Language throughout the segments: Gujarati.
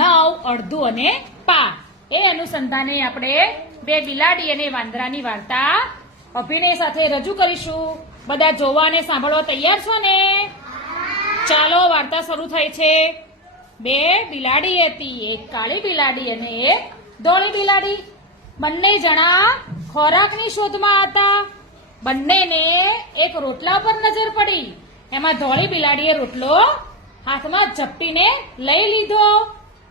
9, અડધું અને પા. એ અનુસંધાને આપણે બે બિલાડી અને વાંદરાની વાર્તા અભિનય સાથે રજૂ કરીશું. બધા જોવા અને સાંભળવા તૈયાર છો ને? ચાલો, વાર્તા શરૂ થાય છે. બે બિલાડી હતી, એક કાળી બિલાડી અને એક ધોળી બિલાડી. બંને જણા ખોરાકની શોધમાં હતા. બંનેને એક રોટલા પર નજર પડી. એમાં ધોળી બિલાડીએ રોટલો હાથમાં ઝપટીને લઈ લીધો.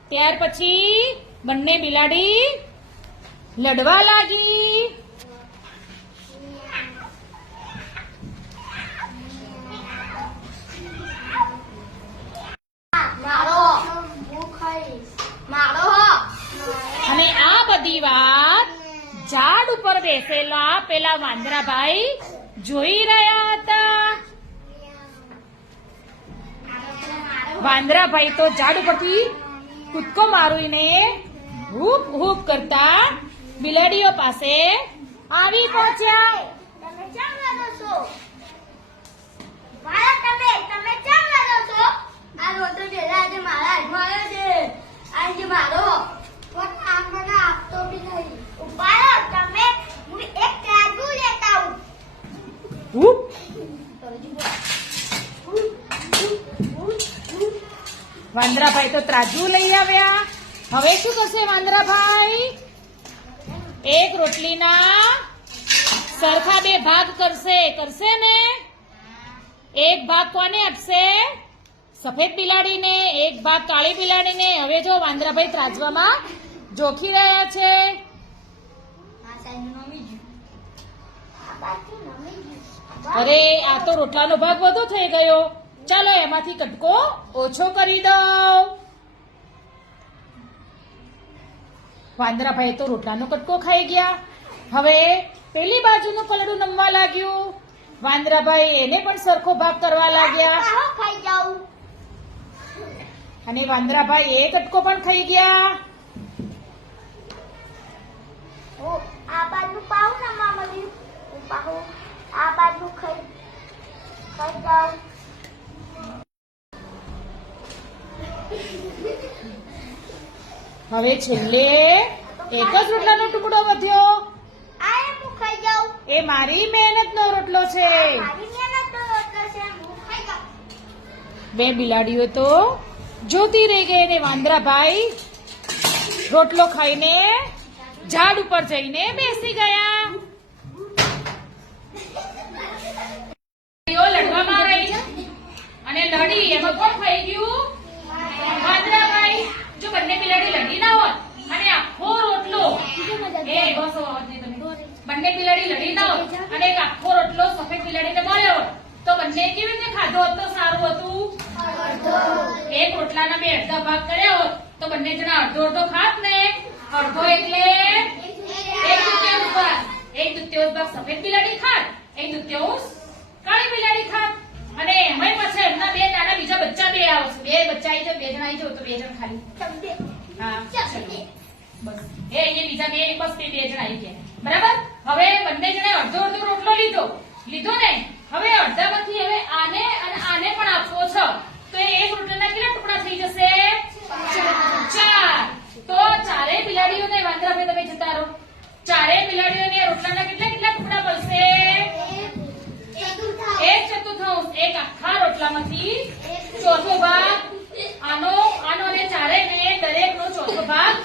ત્યાર પછી બંને બિલાડી લડવા લાગી. અને આ બધી વાત ઝાડ ઉપર બેસેલા પેલા વાંદરાભાઈ જોઈ રહ્યા હતા. વાંદરાભાઈ તો ઝાડ ઉપરથી કૂદકો મારીને હૂપ હૂપ કરતા બિલાડીઓ પાસે આવી પહોંચ્યા. વાંદરાભાઈ તો ત્રાજુ લઈ આવ્યા. હવે શું કરશે વાંદરાભાઈ? એક રોટલીના સરખા બે ભાગ કરશે ને? એક ભાગ કોને આપશે? સફેદ બિલાડીને, એક ભાગ કાળી બિલાડીને. હવે જો વાંદરાભાઈ ત્રાજવામાં જોખી રહ્યા છે. અરે, આ તો રોટલાનો ભાગ વધુ થઈ ગયો. ચાલો એમાંથી કટકો ઓછો કરી દઉં. વાંદરાભાઈ તો રોટલાનો કટકો ખાઈ ગયા. હવે પેલી બાજુનું પલડું નમવા લાગ્યું. વાંદરાભાઈ એને પણ સરખો ભાગ કરવા લાગ્યા. અને વાંદરાભાઈ એ કટકો પણ ખાઈ ગયા. આ બાજુ પાઉં ના મામલી, આ બાજુ ખાઈ જાઉં. હવે છેલ્લે એક જ રોટલાનો ટુકડો વધ્યો. આ હું ખાઈ જાઉં. એ મારી મહેનતનો રોટલો છે. મારી મહેનતનો રોટલો છે, હું ખાઈ જાઉં. બે બિલાડીઓ તો જોતી રહી ગઈ અને વાંદરાભાઈ રોટલો ખાઈને ઝાડ ઉપર જઈને બેસી ગયા. લડવામાં રહી અને લડી એમાં કોણ ખાઈ ગયું? વાંદરાભાઈ. જો બંને બિલાડી લડી ના હોત અને આખો રોટલો બંને બિલાડી લડી ના હોત અને એક આખો રોટલો સફેદ બિલાડીને મળ્યો હોત તો બંને કેવી રીતે ખાધો હોત તો સારું હતું? એક રોટલાના બે અડધા ભાગ કર્યા હોત તો બંને જણા અડધો અડધો ખાત ને. અડધો એટલે એક દુત્યાંશ ભાગ સફેદ બિલાડી ખાત, એક દુત્યાંશ કાળી બિલાડી ખાત. અને એમાંય પાછા એમના બે નાના બીજા બચ્ચા બે આવશે. બે બચ્ચા આવી જાય, બે જણા આવી જાય તો બે જણ ખાલી. હા, બસ એ બીજા બે બસ બે જણ આવી ગયા. બરાબર. હવે બંને જણે અડધો અડધો રોટલો લીધો ને. હવે અડધામાંથી હવે આને અને આને પણ આપવો છે તો એ એક રોટલાના કેટલા ટુકડા થઈ જશે? 4. તો ચારે બિલાડીઓને વાંદરાભાઈ તમે જતા રહો. ચારે બિલાડીઓને રોટલાના કેટલા ટુકડા પડશે? 1/4. એક આખા રોટલામાંથી ચોથો ભાગ આનો અને ચારેયને દરેકનો ચોથો ભાગ